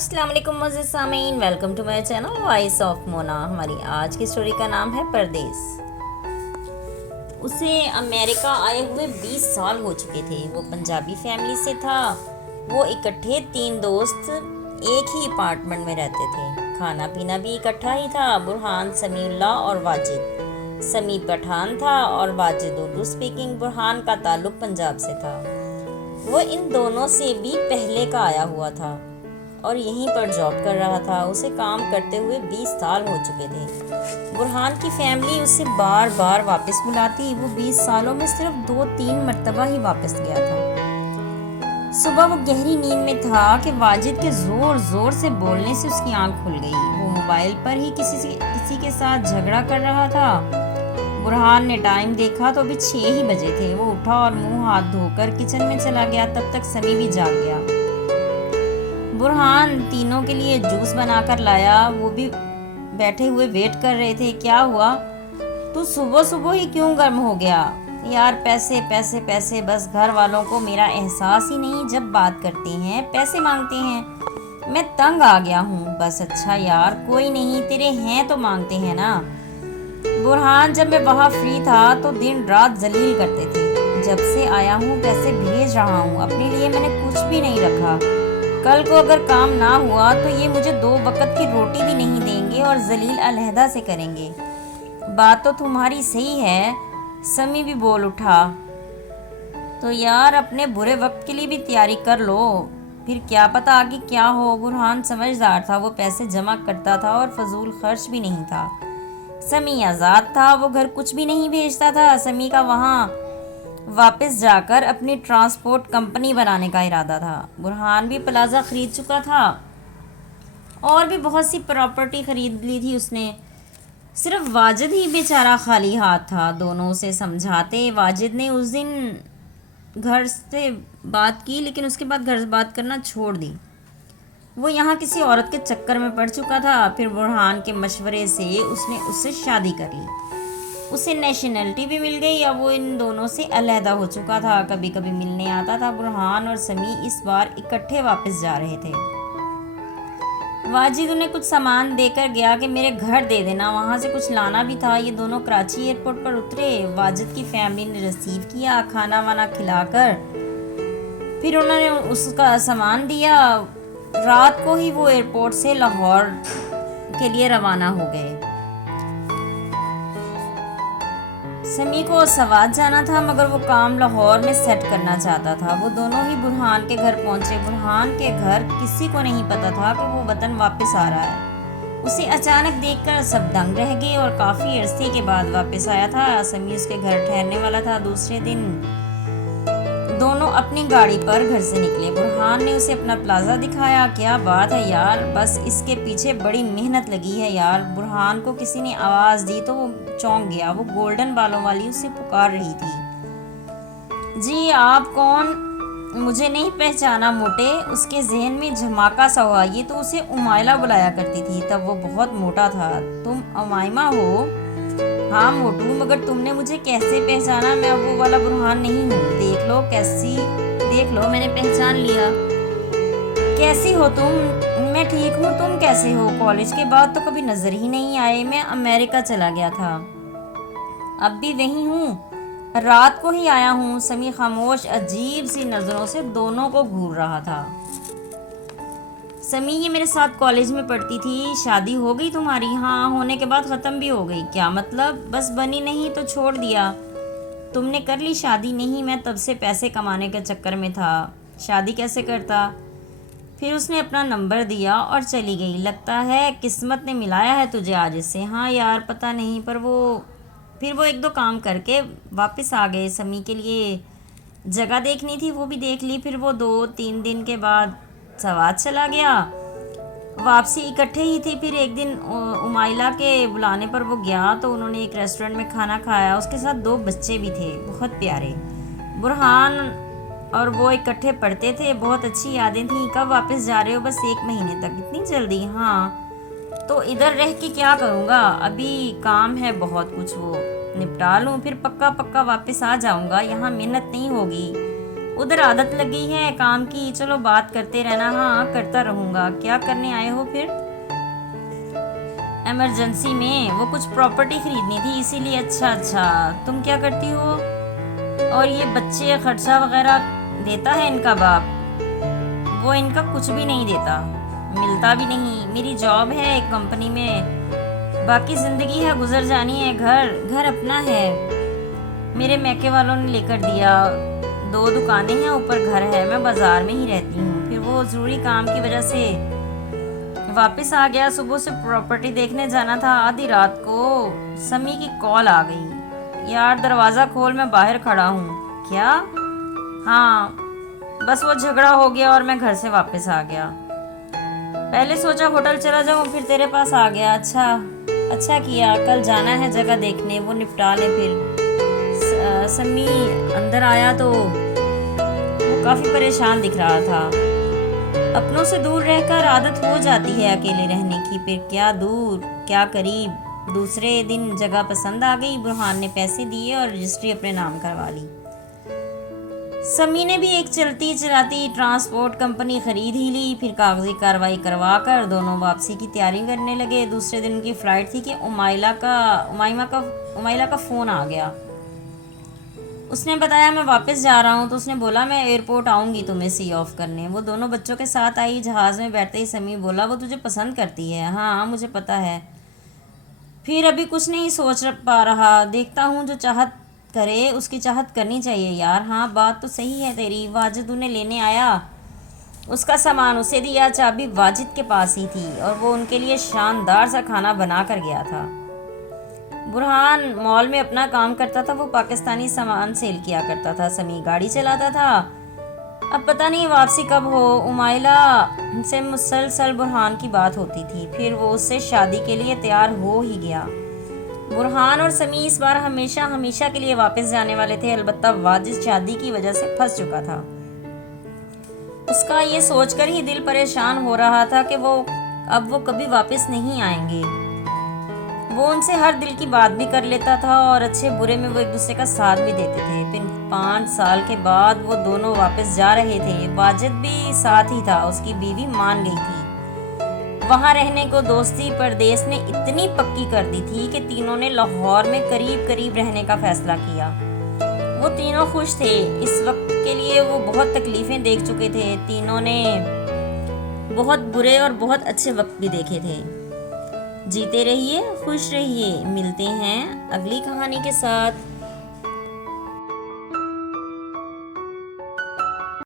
अस्सलाम वालेकुम मुअज़्ज़िज़ सामीन, welcome to my channel voice of Mona. हमारी आज की स्टोरी का नाम है परदेस। उसे अमेरिका आए हुए 20 साल हो चुके थे। वो पंजाबी फैमिली से था। वो इकट्ठे 3 दोस्त एक ही अपार्टमेंट में रहते थे। खाना पीना भी इकट्ठा ही था। बुरहान, समीउल्लाह और वाजिद। समी पठान था और वाजिद उर्दू स्पीकिंग। बुरहान का ताल्लुक पंजाब से था। वो इन दोनों से भी पहले का आया हुआ था और यहीं पर जॉब कर रहा था। उसे काम करते हुए 20 साल हो चुके थे। बुरहान की फैमिली उसे बार बार वापस बुलाती। वो 20 सालों में सिर्फ 2-3 मर्तबा ही वापस गया था। सुबह वो गहरी नींद में था कि वाजिद के जोर जोर से बोलने से उसकी आंख खुल गई। वो मोबाइल पर ही किसी के साथ झगड़ा कर रहा था। बुरहान ने टाइम देखा तो अभी 6 ही बजे थे। वो उठा और मुंह हाथ धोकर किचन में चला गया। तब तक समी भी जाग गया। बुरहान तीनों के लिए जूस बनाकर लाया। वो भी बैठे हुए वेट कर रहे थे। क्या हुआ? तू सुबह सुबह ही क्यों गर्म हो गया? यार पैसे पैसे पैसे, बस घर वालों को मेरा एहसास ही नहीं। जब बात करते हैं पैसे मांगते हैं। मैं तंग आ गया हूँ बस। अच्छा यार कोई नहीं, तेरे हैं तो मांगते हैं ना। बुरहान, जब मैं वहाँ फ्री था तो दिन रात जलील करते थे। जब से आया हूँ पैसे भेज रहा हूँ। अपने लिए मैंने कुछ भी नहीं रखा। कल को अगर काम ना हुआ तो ये मुझे 2 वक्त की रोटी भी नहीं देंगे और जलील अलहदा से करेंगे। बात तो तुम्हारी सही है। समी भी बोल उठा। तो यार अपने बुरे वक्त के लिए भी तैयारी कर लो, फिर क्या पता आगे क्या हो। बुरहान समझदार था। वो पैसे जमा करता था और फजूल खर्च भी नहीं था। समी आज़ाद था। वो घर कुछ भी नहीं भेजता था। समी का वहाँ वापस जाकर अपनी ट्रांसपोर्ट कंपनी बनाने का इरादा था। बुरहान भी प्लाजा खरीद चुका था और भी बहुत सी प्रॉपर्टी खरीद ली थी उसने। सिर्फ वाजिद ही बेचारा खाली हाथ था। दोनों उसे समझाते। वाजिद ने उस दिन घर से बात की, लेकिन उसके बाद घर से बात करना छोड़ दी। वो यहाँ किसी औरत के चक्कर में पड़ चुका था। फिर बुरहान के मशवरे से उसने उससे शादी कर ली। उसे नेशनैलिटी भी मिल गई। अब वो इन दोनों से अलहदा हो चुका था। कभी कभी मिलने आता था। बुरहान और समी इस बार इकट्ठे वापस जा रहे थे। वाजिद उन्हें कुछ सामान देकर गया कि मेरे घर दे देना। वहाँ से कुछ लाना भी था। ये दोनों कराची एयरपोर्ट पर उतरे। वाजिद की फैमिली ने रिसीव किया, खाना वाना खिलाकर फिर उन्होंने उसका सामान दिया। रात को ही वो एयरपोर्ट से लाहौर के लिए रवाना हो गए। समी को सवात जाना था, मगर वो काम लाहौर में सेट करना चाहता था। वो दोनों ही बुरहान के घर पहुंचे। बुरहान के घर किसी को नहीं पता था कि वो वतन वापस आ रहा है। उसे अचानक देखकर सब दंग रह गए और काफ़ी अरसे के बाद वापस आया था। समी उसके घर ठहरने वाला था। दूसरे दिन दोनों अपनी गाड़ी पर घर से निकले। बुरहान ने उसे अपना प्लाजा दिखाया। क्या बात है यार, बस इसके पीछे बड़ी मेहनत लगी है यार। बुरहान को किसी ने आवाज़ दी तो वो चौंक गया। वो गोल्डन बालों वाली उसे पुकार रही थी। जी आप कौन? मुझे नहीं पहचाना मोटे? उसके जहन में झमाका सा हुआ। ये तो उसे उमाइला बुलाया करती थी। तब वो बहुत मोटा था। तुम उमाइमा हो? हाँ मोटू, मगर तुमने मुझे कैसे पहचाना? मैं अब वो वाला बुरहान नहीं हूँ। देख लो मैंने पहचान लिया। कैसी हो तुम? मैं ठीक हूँ, तुम कैसे हो? कॉलेज के बाद तो कभी नजर ही नहीं आए। मैं अमेरिका चला गया था, अब भी वहीं हूँ। रात को ही आया हूँ। समी खामोश अजीब सी नजरों से दोनों को घूर रहा था। समी, ये मेरे साथ कॉलेज में पढ़ती थी। शादी हो गई तुम्हारी? हाँ, होने के बाद ख़त्म भी हो गई। क्या मतलब? बस बनी नहीं तो छोड़ दिया। तुमने कर ली शादी? नहीं, मैं तब से पैसे कमाने के चक्कर में था। शादी कैसे करता? फिर उसने अपना नंबर दिया और चली गई। लगता है किस्मत ने मिलाया है तुझे आज इससे। हाँ यार पता नहीं, पर फिर वो 1-2 काम करके वापस आ गए। समी के लिए जगह देखनी थी, वो भी देख ली। फिर वो 2-3 दिन के बाद सवात चला गया। वापसी इकट्ठे ही थी। फिर एक दिन उमाइला के बुलाने पर वो गया तो उन्होंने एक रेस्टोरेंट में खाना खाया। उसके साथ 2 बच्चे भी थे, बहुत प्यारे। बुरहान और वो इकट्ठे पढ़ते थे। बहुत अच्छी यादें थी। कब वापस जा रहे हो? बस 1 महीने तक। इतनी जल्दी? हाँ, तो इधर रह के क्या करूँगा? अभी काम है बहुत कुछ, वो निपटा लूँ, फिर पक्का पक्का वापस आ जाऊँगा। यहाँ मेहनत नहीं होगी। उधर आदत लगी है काम की, चलो बात करते रहना। हाँ करता रहूँगा। क्या करने आए हो फिर? इमरजेंसी में, वो कुछ प्रॉपर्टी खरीदनी थी इसीलिए। अच्छा अच्छा, तुम क्या करती हो? और ये बच्चे खर्चा वगैरह देता है इनका बाप? वो इनका कुछ भी नहीं देता, मिलता भी नहीं। मेरी जॉब है एक कंपनी में, बाकी जिंदगी है गुजर जानी है। घर घर अपना है, मेरे मैके वालों ने लेकर दिया। 2 दुकानें हैं, ऊपर घर है। मैं बाजार में ही रहती हूँ। फिर वो ज़रूरी काम की वजह से वापस आ गया। सुबह से प्रॉपर्टी देखने जाना था। आधी रात को समी की कॉल आ गई। यार दरवाज़ा खोल, मैं बाहर खड़ा हूँ। क्या? हाँ, बस वो झगड़ा हो गया और मैं घर से वापस आ गया। पहले सोचा होटल चला जाऊँ, फिर तेरे पास आ गया। अच्छा अच्छा किया, कल जाना है जगह देखने, वो निपटा ले फिर। समी अंदर आया तो वो काफ़ी परेशान दिख रहा था। अपनों से दूर रहकर आदत हो जाती है अकेले रहने की, फिर क्या दूर क्या करीब। दूसरे दिन जगह पसंद आ गई। बुरहान ने पैसे दिए और रजिस्ट्री अपने नाम करवा ली। समी ने भी एक चलती चलाती ट्रांसपोर्ट कंपनी खरीद ही ली। फिर कागजी कार्रवाई करवा कर दोनों वापसी की तैयारी करने लगे। दूसरे दिन उनकी फ़्लाइट थी कि उमाइला का फ़ोन आ गया। उसने बताया मैं वापस जा रहा हूँ, तो उसने बोला मैं एयरपोर्ट आऊँगी तुम्हें सी ऑफ करने। वो दोनों बच्चों के साथ आई। जहाज़ में बैठते ही समी बोला वो तुझे पसंद करती है। हाँ मुझे पता है। फिर अभी कुछ नहीं सोच पा रहा। देखता हूँ, जो चाहत करे उसकी चाहत करनी चाहिए यार। हाँ बात तो सही है तेरी। वाजिद उन्हें लेने आया, उसका सामान उसे दिया, चाबी वाजिद के पास ही थी और वो उनके लिए शानदार सा खाना बना कर गया था। बुरहान मॉल में अपना काम करता था, वो पाकिस्तानी सामान सेल किया करता था। समी गाड़ी चलाता था। अब पता नहीं वापसी कब हो। उमाइला से मुसलसल बुरहान की बात होती थी। फिर वो उससे शादी के लिए तैयार हो ही गया। बुरहान और समी इस बार हमेशा हमेशा के लिए वापस जाने वाले थे। अलबत्ता वाजिद शादी की वजह से फंस चुका था। उसका ये सोचकर ही दिल परेशान हो रहा था कि अब वो कभी वापस नहीं आएंगे। वो उनसे हर दिल की बात भी कर लेता था और अच्छे बुरे में वो एक दूसरे का साथ भी देते थे। फिर 5 साल के बाद वो दोनों वापस जा रहे थे। वाजिद भी साथ ही था। उसकी बीवी मान गई थी वहाँ रहने को। दोस्ती परदेस ने इतनी पक्की कर दी थी कि तीनों ने लाहौर में करीब करीब रहने का फैसला किया। वो तीनों खुश थे। इस वक्त के लिए वो बहुत तकलीफ़ें देख चुके थे। तीनों ने बहुत बुरे और बहुत अच्छे वक्त भी देखे थे। जीते रहिए, खुश रहिए। मिलते हैं अगली कहानी के साथ।